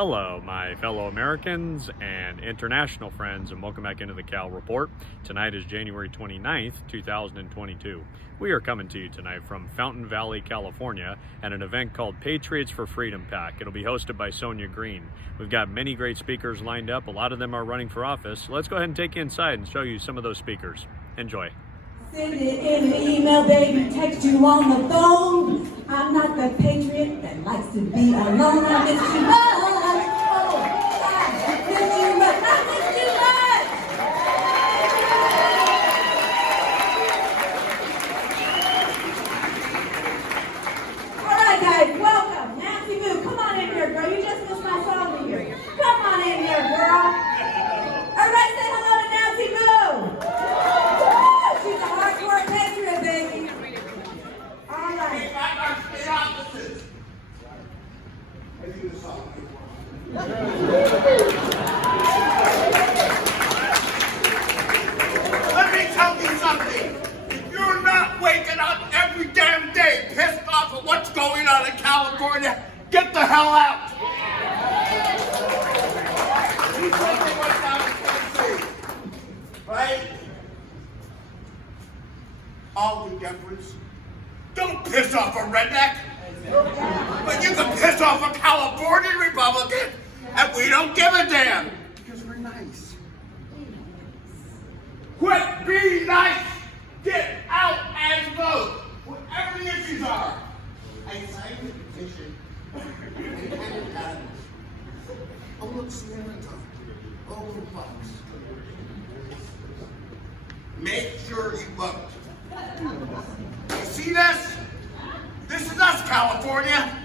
Hello, my fellow Americans and international friends, and welcome back into the Cal Report. Tonight is January 29th, 2022. We are coming to you tonight from Fountain Valley, California, at an event called Patriots for Freedom PAC. It'll be hosted by Sonia Green. We've got many great speakers lined up. A lot of them are running for office. So let's go ahead and take you inside and show you some of those speakers. Enjoy. Send it in an email, baby, text you on the phone. I'm not the patriot that likes to be alone. I miss you much. Oh, I miss you much. I miss you much. All right, guys, welcome. Nancy Boo, come on in here, girl. You just missed my song here. Come on in here, girl. Everybody say hello to Nancy Boo. She's a hardcore patriot, baby. All right. Let me tell you something. If you're not waking up every damn day pissed off at what's going on in California, get the hell out. You told me what's down in Tennessee, right? All the deference. Don't piss off a redneck. But you can piss off a California Republican, and we don't give a damn. Because we're nice. Quit being nice. Get out and vote. Whatever the issues are. I signed the petition. Oh, look, Sierra Top. Oh, little box. Make sure you vote. You see this? This is us, California.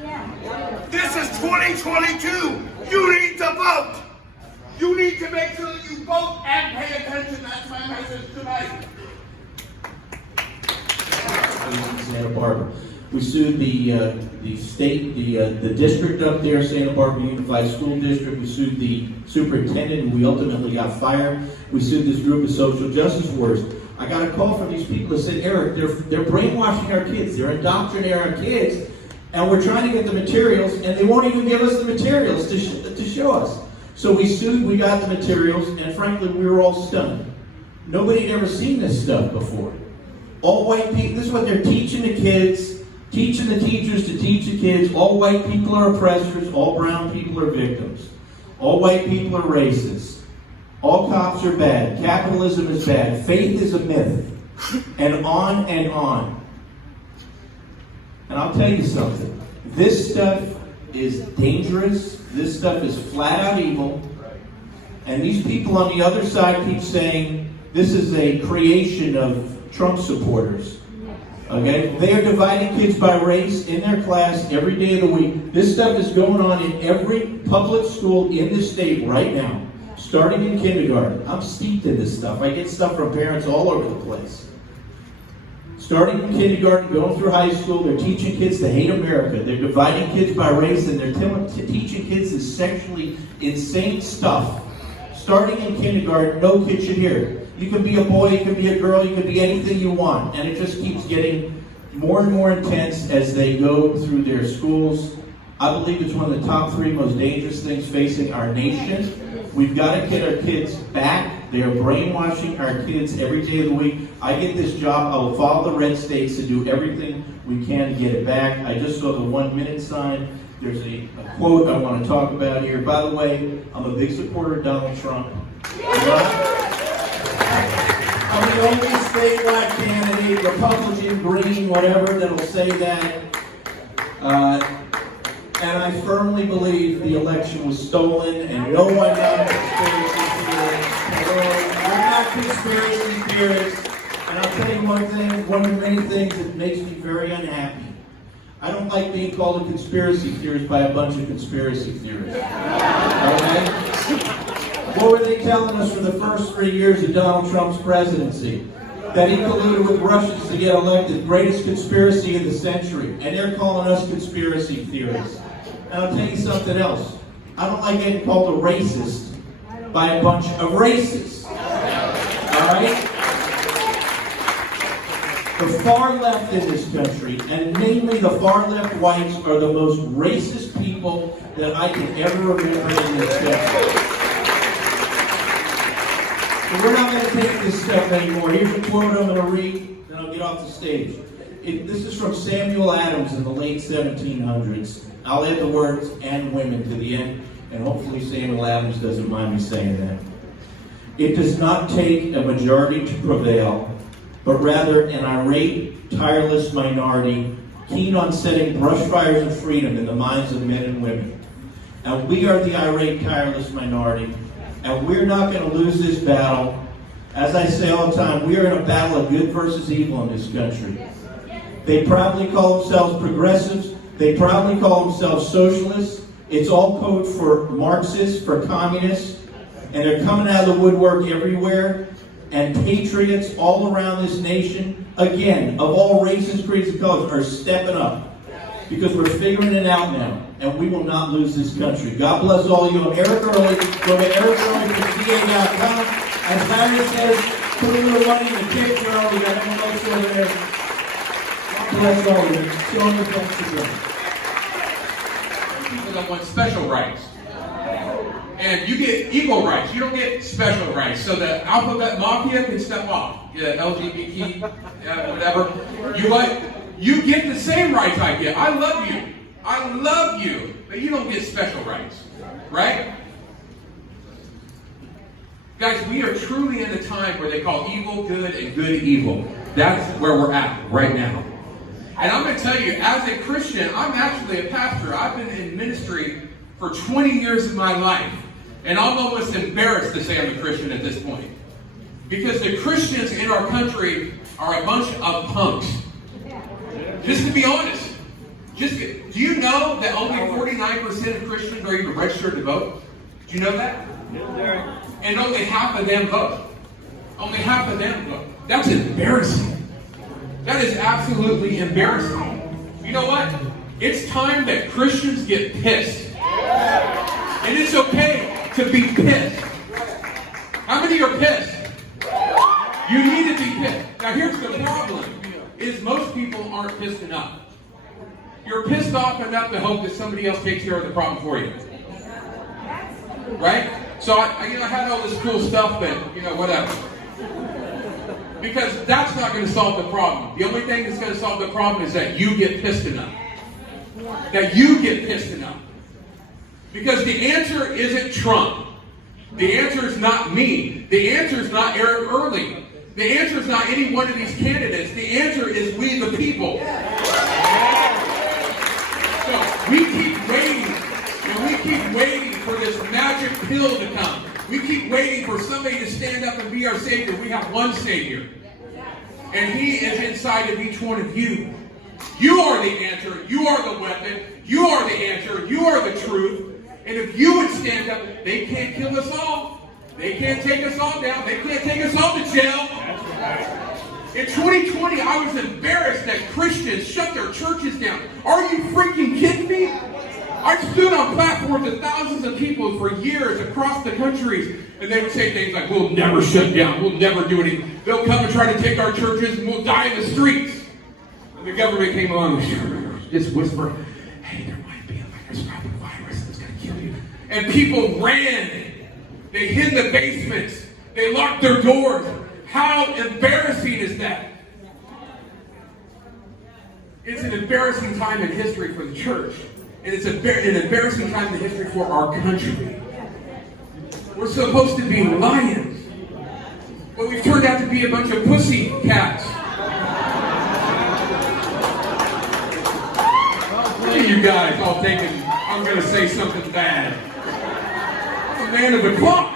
This is 2022. You need to vote. You need to make sure that you vote and pay attention. That's my message tonight. Santa Barbara. We sued the state, the district up there, Santa Barbara Unified School District. We sued the superintendent, and we ultimately got fired. We sued this group of social justice warriors. I got a call from these people that said, Eric, they're brainwashing our kids, they're indoctrinating our kids, and we're trying to get the materials, and they won't even give us the materials to show us. So we sued, we got the materials, and frankly, we were all stunned. Nobody had ever seen this stuff before. All white people, this is what they're teaching the kids, teaching the teachers to teach the kids. All white people are oppressors, all brown people are victims. All white people are racist. All cops are bad. Capitalism is bad. Faith is a myth. And on and on. And I'll tell you something. This stuff is dangerous. This stuff is flat out evil. And these people on the other side keep saying this is a creation of Trump supporters. Okay? They are dividing kids by race in their class every day of the week. This stuff is going on in every public school in the state right now. Starting in kindergarten. I'm steeped in this stuff. I get stuff from parents all over the place. Starting in kindergarten, going through high school, they're teaching kids to hate America. They're dividing kids by race, and they're teaching kids this sexually insane stuff. Starting in kindergarten, no kid should hear it. You can be a boy, you can be a girl, you can be anything you want. And it just keeps getting more and more intense as they go through their schools. I believe it's one of the top 3 most dangerous things facing our nation. We've got to get our kids back. They are brainwashing our kids every day of the week. I get this job. I will follow the red states and do everything we can to get it back. I just saw the 1-minute sign. There's a quote I want to talk about here. By the way, I'm a big supporter of Donald Trump. I'm the only statewide candidate, Republican, Green, whatever, that'll say that. And I firmly believe the election was stolen, and no one got conspiracy theorists. And I'll tell you one thing, one of the many things that makes me very unhappy. I don't like being called a conspiracy theorist by a bunch of conspiracy theorists. Okay? What were they telling us for the first 3 years of Donald Trump's presidency? That he colluded with Russians to get elected, greatest conspiracy in the century. And they're calling us conspiracy theorists. And I'll tell you something else. I don't like getting called a racist by a bunch of racists. Alright? The far left in this country, and namely the far left whites, are the most racist people people that I can ever remember in this country. So we're not going to take this stuff anymore. Here's a quote I'm going to read, and I'll get off the stage. This is from Samuel Adams in the late 1700s. I'll add the words "and women" to the end, and hopefully Samuel Adams doesn't mind me saying that. It does not take a majority to prevail, but rather an irate, tireless minority, keen on setting brush fires of freedom in the minds of men and women. And we are the irate, tireless minority, and we're not going to lose this battle. As I say all the time, we are in a battle of good versus evil in this country. They proudly call themselves progressives. They proudly call themselves socialists. It's all code for Marxists, for communists. And they're coming out of the woodwork everywhere. And patriots all around this nation, again, of all races, creeds, and colors, are stepping up. Because we're figuring it out now. And we will not lose this country. God bless all of you. I'm Eric Early. Go to ericearly.ca.com. As Larry says, put a little money in the kick, Joe. We got envelopes over there. God bless all of you. See you on the next again. People don't want special rights. And you get equal rights. You don't get special rights. So the alphabet mafia can step off. Yeah, LGBT, whatever. You get the same rights I get. I love you. I love you. But you don't get special rights. Right? Guys, we are truly in a time where they call evil good and good evil. That's where we're at right now. And I'm going to tell you, as a Christian, I'm actually a pastor. I've been in ministry for 20 years of my life. And I'm almost embarrassed to say I'm a Christian at this point. Because the Christians in our country are a bunch of punks. Just to be honest. Do you know that only 49% of Christians are even registered to vote? Do you know that? And only half of them vote. Only half of them vote. That's embarrassing. That is absolutely embarrassing. You know what? It's time that Christians get pissed. And it's okay to be pissed. How many are pissed? You need to be pissed. Now here's the problem, is most people aren't pissed enough. You're pissed off enough to hope that somebody else takes care of the problem for you. Right? So I had all this cool stuff, but whatever. Because that's not going to solve the problem. The only thing that's going to solve the problem is that you get pissed enough. That you get pissed enough. Because the answer isn't Trump. The answer is not me. The answer is not Eric Early. The answer is not any one of these candidates. The answer is we the people. So we keep waiting. And we keep waiting for this magic pill to come. We keep waiting for somebody to stand up and be our Savior. We have one Savior. And He is inside of each one of you. You are the answer. You are the weapon. You are the answer. You are the truth. And if you would stand up, they can't kill us all. They can't take us all down. They can't take us all to jail. In 2020, I was embarrassed that Christians shut their churches down. Are you freaking kidding me? I stood on platforms of thousands of people for years across the countries, and they would say things like, we'll never shut down, we'll never do anything. They'll come and try to take our churches, and we'll die in the streets. And the government came along and just whispered, hey, there might be a microscopic virus that's going to kill you. And people ran. They hid in the basements. They locked their doors. How embarrassing is that? It's an embarrassing time in history for the church. And it's an embarrassing time in history for our country. We're supposed to be lions. But we've turned out to be a bunch of pussy cats. Look at you guys all thinking I'm going to say something bad. I'm a man of the cloth.